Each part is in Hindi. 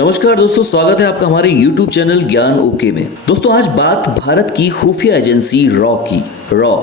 नमस्कार दोस्तों, स्वागत है आपका हमारे YouTube चैनल ज्ञान ओके में। दोस्तों आज बात भारत की खुफिया एजेंसी रॉ की। रॉ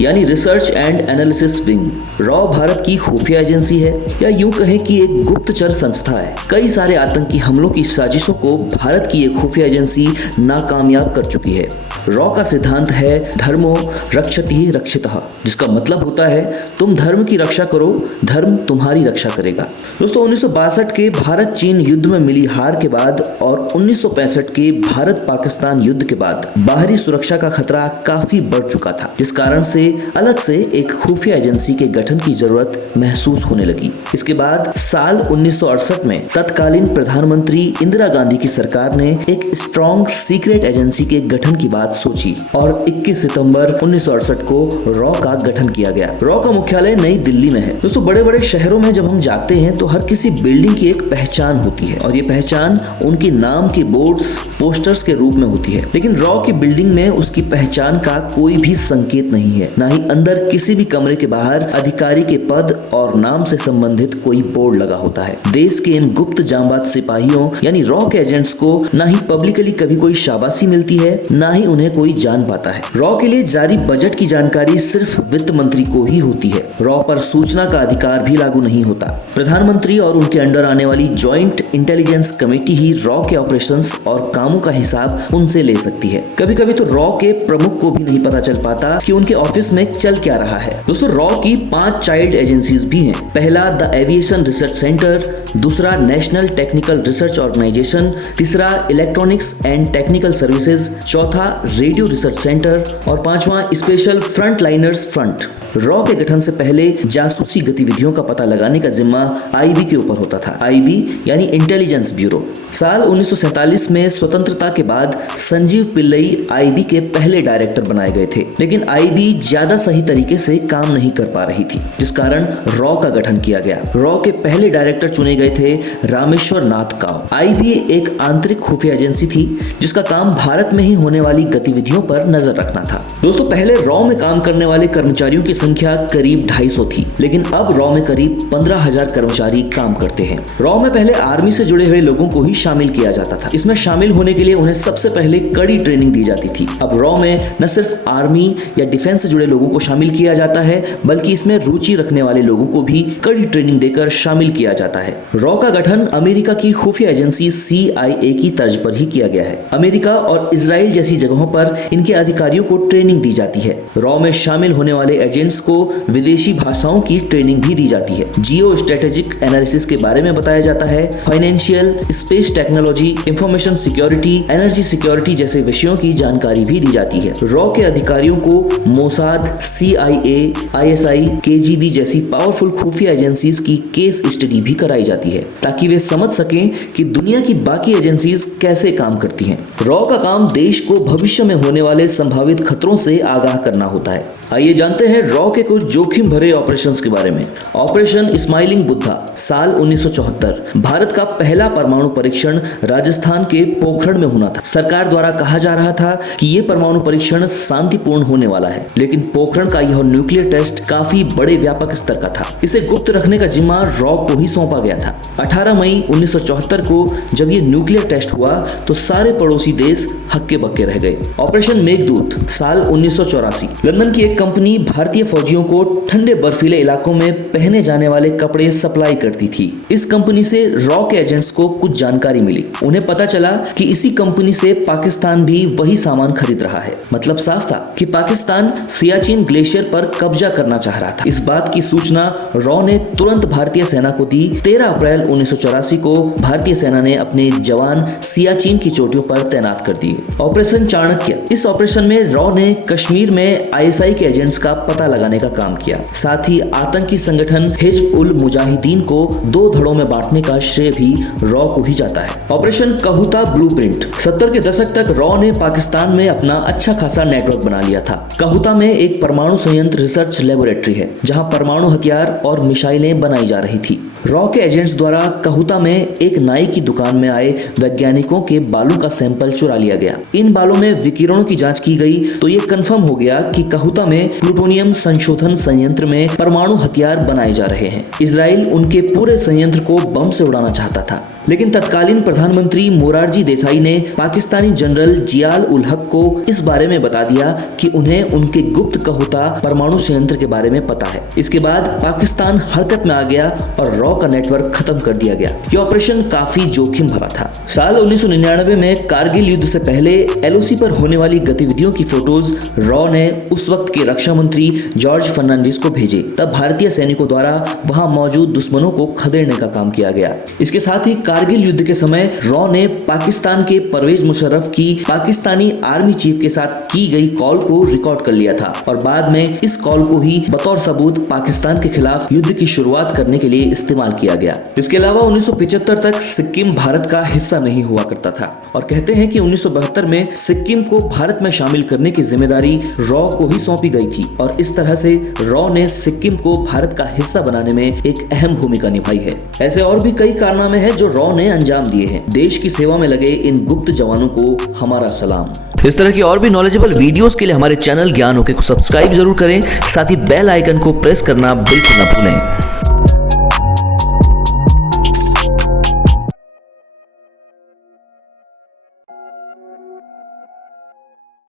यानी research and analysis wing. Raw Bharat की खुफिया एजेंसी है या यूं कहें कि एक गुप्तचर संस्था है। कई सारे आतंकी हमलों की साजिशों को भारत की एक खुफिया एजेंसी नाकामयाब कर चुकी है। रॉ का सिद्धांत है धर्मो रक्षति रक्षितः, जिसका मतलब होता है तुम धर्म की रक्षा करो, धर्म तुम्हारी रक्षा करेगा। दोस्तों 1962 के भारत चीन युद्ध में मिली हार के बाद और 1965 के भारत पाकिस्तान युद्ध के बाद बाहरी सुरक्षा का खतरा काफी बढ़ चुका था, जिस कारण से अलग से एक खुफिया एजेंसी के गठन की जरूरत महसूस होने लगी। इसके बाद साल 1968 में तत्कालीन प्रधानमंत्री इंदिरा गांधी की सरकार ने एक स्ट्रॉन्ग सीक्रेट एजेंसी के गठन की बात सोची और 21 सितंबर 1968 को रॉ का गठन किया गया। रॉ का मुख्यालय नई दिल्ली में है। दोस्तों बड़े बड़े शहरों में जब हम जाते हैं तो हर किसी बिल्डिंग की एक पहचान होती है और ये पहचान उनके नाम के बोर्ड्स पोस्टर्स के रूप में होती है, लेकिन रॉ की बिल्डिंग में उसकी पहचान का कोई भी संकेत नहीं है। ना ही अंदर किसी भी कमरे के बाहर अधिकारी के पद और नाम से संबंधित कोई बोर्ड लगा होता है। देश के इन गुप्त जांबाज सिपाहियों यानी रॉ के एजेंट्स को ना ही पब्लिकली कभी कोई शाबाशी मिलती है, ना ही उन्हें कोई जान पाता है। रॉ के लिए जारी बजट की जानकारी सिर्फ वित्त मंत्री को ही होती है। रॉ पर सूचना का अधिकार भी लागू नहीं होता। प्रधानमंत्री और उनके अंडर आने वाली ज्वाइंट इंटेलिजेंस कमेटी ही रॉ के ऑपरेशंस और कामों का हिसाब उनसे ले सकती है। कभी कभी तो रॉ के प्रमुख को भी नहीं पता चल पाता कि उनके ऑफिस में चल क्या रहा है। दोस्तों रॉ की 5 चाइल्ड एजेंसीज भी हैं। पहला द एविएशन रिसर्च सेंटर, दूसरा नेशनल टेक्निकल रिसर्च ऑर्गेनाइजेशन, तीसरा इलेक्ट्रॉनिक्स एंड टेक्निकल सर्विसेज, चौथा रेडियो रिसर्च सेंटर और पांचवा स्पेशल फ्रंटलाइनर्स फ्रंट। रॉ के गठन से पहले जासूसी गतिविधियों का पता लगाने का जिम्मा आईबी के ऊपर होता था। आईबी यानी इंटेलिजेंस ब्यूरो। साल 1947 में स्वतंत्रता के बाद संजीव पिल्लई आईबी के पहले डायरेक्टर बनाए गए थे, लेकिन आईबी ज्यादा सही तरीके से काम नहीं कर पा रही थी, जिस कारण रॉ का गठन किया गया। रॉ के पहले डायरेक्टर चुने गए थे रामेश्वर नाथ काव। आईबी एक आंतरिक खुफिया एजेंसी थी जिसका काम भारत में ही होने वाली गतिविधियों पर नजर रखना था। दोस्तों पहले रॉ में काम करने वाले कर्मचारियों की संख्या करीब 250 थी, लेकिन अब रॉ में करीब 15,000 कर्मचारी काम करते हैं। रॉ में पहले आर्मी से जुड़े हुए लोगों को ही शामिल किया जाता था। इसमें शामिल होने के लिए उन्हें सबसे पहले कड़ी ट्रेनिंग दी जाती थी। अब रॉ में न सिर्फ आर्मी या डिफेंस से जुड़े लोगों को शामिल किया जाता है, बल्कि इसमें रुचि रखने वाले लोगों को भी कड़ी ट्रेनिंग देकर शामिल किया जाता है। रॉ का गठन अमेरिका की खुफिया एजेंसी CIA की तर्ज पर ही किया गया है। अमेरिका और इजराइल जैसी जगहों पर इनके अधिकारियों को ट्रेनिंग दी जाती है। रॉ में शामिल होने वाले एजेंट्स को विदेशी भाषाओं की ट्रेनिंग भी दी जाती है। जियो स्ट्रेटेजिक एनालिसिस के बारे में बताया जाता है। Financial, space technology, information security, energy security जैसे विषयों की जानकारी भी दी जाती है। रॉ के अधिकारियों को मोसाद, CIA, ISI, KGB जैसी पावरफुल खुफिया एजेंसीज की केस स्टडी भी कराई जाती है, ताकि वे समझ सकें कि दुनिया की बाकी एजेंसीज कैसे काम करती हैं। रॉ का काम देश को भविष्य में होने वाले संभावित खतरों से आगाह करना होता है। आइए जानते हैं रॉ के कुछ जोखिम भरे ऑपरेशंस के बारे में। Operation smiling Buddha. साल 1974 भारत का पहला परमाणु परीक्षण राजस्थान के पोखरण में होना था। सरकार द्वारा कहा जा रहा था कि यह परमाणु परीक्षण शांतिपूर्ण होने वाला है, लेकिन पोखरण का यह न्यूक्लियर टेस्ट काफी बड़े व्यापक स्तर का था। इसे गुप्त रखने का जिम्मा रॉ को ही सौंपा गया था। 18 मई 1974 को जब ये न्यूक्लियर टेस्ट हुआ तो सारे पड़ोसी देश हक्के बक्के रह गए। ऑपरेशन मेघदूत। साल 1984 लंदन की एक कंपनी भारतीय फौजियों को ठंडे बर्फीले इलाकों में पहने जाने वाले कपड़े सप्लाई करती थी। इस कंपनी से रॉ के एजेंट्स को कुछ जानकारी मिली। उन्हें पता चला कि इसी कंपनी से पाकिस्तान भी वही सामान खरीद रहा है। मतलब साफ था कि पाकिस्तान सियाचिन ग्लेशियर पर कब्जा करना चाह रहा था। इस बात की सूचना रॉ ने तुरंत भारतीय सेना को दी। 13 अप्रैल 1984 को भारतीय सेना ने अपने जवान सियाचिन की चोटियों पर तैनात कर दिए। ऑपरेशन चाणक्य। इस ऑपरेशन में रॉ ने कश्मीर में ISI के एजेंट्स का पता लगाने का काम किया। साथ ही आतंकी संगठन हिज्ब उल मुजाहिदीन को 2 धड़ों में बांटने का श्रेय भी रॉ को ही जाता है। Operation Kahuta blueprint. 70 के दशक तक रॉ ने पाकिस्तान में अपना अच्छा खासा नेटवर्क बना लिया था। कहूता में एक परमाणु संयंत्र रिसर्च लेबोरेटरी है, जहां परमाणु हथियार और मिसाइलें बनाई जा रही थी। रॉ के एजेंट्स द्वारा कहूता में एक नाई की दुकान में आए वैज्ञानिकों के बालों का सैंपल चुरा लिया गया। इन बालों में विकिरणों की जांच की गई तो ये कंफर्म हो गया कि कहूता में प्लूटोनियम संशोधन संयंत्र में परमाणु हथियार बनाए जा रहे हैं। इजराइल उनके पूरे संयंत्र को बम से उड़ाना चाहता था। लेकिन तत्कालीन प्रधानमंत्री मोरारजी देसाई ने पाकिस्तानी जनरल जियाल उल हक को इस बारे में बता दिया कि उन्हें उनके गुप्त कहोता परमाणु संयंत्र के बारे में पता है। इसके बाद पाकिस्तान हरकत में आ गया और रॉ का नेटवर्क खत्म कर दिया गया। यह ऑपरेशन काफी जोखिम भरा था। साल 1999 में कारगिल युद्ध से पहले एलओसी पर होने वाली गतिविधियों की फोटोज रॉ ने उस वक्त के रक्षा मंत्री जॉर्ज फर्नांडिस को भेजे। तब भारतीय सैनिकों द्वारा वहां मौजूद दुश्मनों को खदेड़ने का काम किया गया। इसके साथ ही कारगिल युद्ध के समय रॉ ने पाकिस्तान के परवेज मुशर्रफ की पाकिस्तानी आर्मी चीफ के साथ की गई कॉल को रिकॉर्ड कर लिया था और बाद में इस कॉल को ही बतौर सबूत पाकिस्तान के खिलाफ युद्ध की शुरुआत करने के लिए इस्तेमाल किया गया। इसके अलावा 1975 तक सिक्किम भारत का हिस्सा नहीं हुआ करता था और कहते हैं कि 1972 में सिक्किम को भारत में शामिल करने की जिम्मेदारी रॉ को ही सौंपी गई थी और इस तरह से रॉ ने सिक्किम को भारत का हिस्सा बनाने में एक अहम भूमिका निभाई है। ऐसे और भी कई कारनामे हैं जो रॉ ने अंजाम दिए हैं। देश की सेवा में लगे इन गुप्त जवानों को हमारा सलाम। इस तरह की और भी नॉलेजेबल वीडियोस के लिए हमारे चैनल ज्ञान ओके को सब्सक्राइब जरूर करें, साथ ही बेल आइकन को प्रेस करना बिल्कुल न भूलें।